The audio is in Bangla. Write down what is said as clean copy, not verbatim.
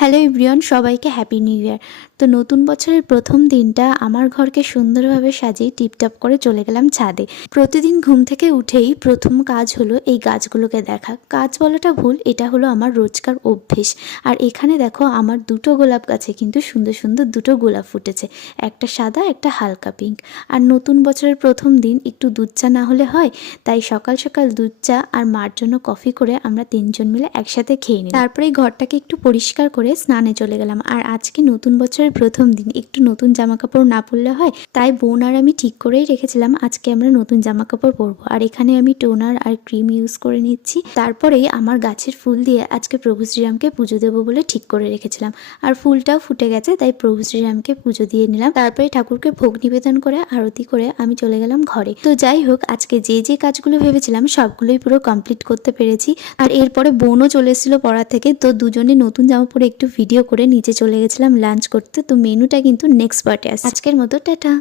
হ্যালো এভরিওয়ান, সবাইকে হ্যাপি নিউ ইয়ার। তো নতুন বছরের প্রথম দিনটা আমার ঘরকে সুন্দরভাবে সাজিয়ে টিপটপ করে চলে গেলাম ছাদে। প্রতিদিন ঘুম থেকে উঠেই প্রথম কাজ হলো এই গাছগুলোকে দেখা। কাজ বলাটা ভুল, এটা হলো আমার রোজকার অভ্যেস। আর এখানে দেখো আমার দুটো গোলাপ গাছে কিন্তু সুন্দর সুন্দর দুটো গোলাপ ফুটেছে, একটা সাদা একটা হালকা পিঙ্ক। আর নতুন বছরের প্রথম দিন একটু দুধ চা না হলে হয়, তাই সকাল সকাল দুধ চা আর মার জন্য কফি করে আমরা তিনজন মিলে একসাথে খেয়ে নিই। তারপরে এই ঘরটাকে একটু পরিষ্কার করে স্নানে চলে গেলাম। আর আজকে নতুন বছরের প্রথম দিন, একটু নতুন জামা কাপড় না পরলে হয়, তাই বোন আর আমি ঠিক করেই রেখেছিলাম আজকে আমরা নতুন জামা কাপড় পরবো। আর এখানে আমি টোনার আর ক্রিম ইউজ করে নিচ্ছি। তারপরেই আমার গাছের ফুল দিয়ে আজকে প্রভু শ্রীরামকে পুজো দেবো বলে ঠিক করে রেখেছিলাম। আর ফুলটাও ফুটে গেছে, তাই প্রভু শ্রীরামকে পুজো দিয়ে নিলাম। তারপরে ঠাকুরকে ভোগ নিবেদন করে আরতি করে আমি চলে গেলাম ঘরে। তো যাই হোক, আজকে যে যে কাজগুলো ভেবেছিলাম সবগুলোই পুরো কমপ্লিট করতে পেরেছি। আর এরপরে বোনও চলে এসেছিল পড়া থেকে, তো দুজনে নতুন জামা পরে একটু ভিডিও করে নিচে চলে গেছিলাম লাঞ্চ করতে। তো মেনুটা কিন্তু নেক্সট পার্টে আসছে। আজকের মতো টাটা।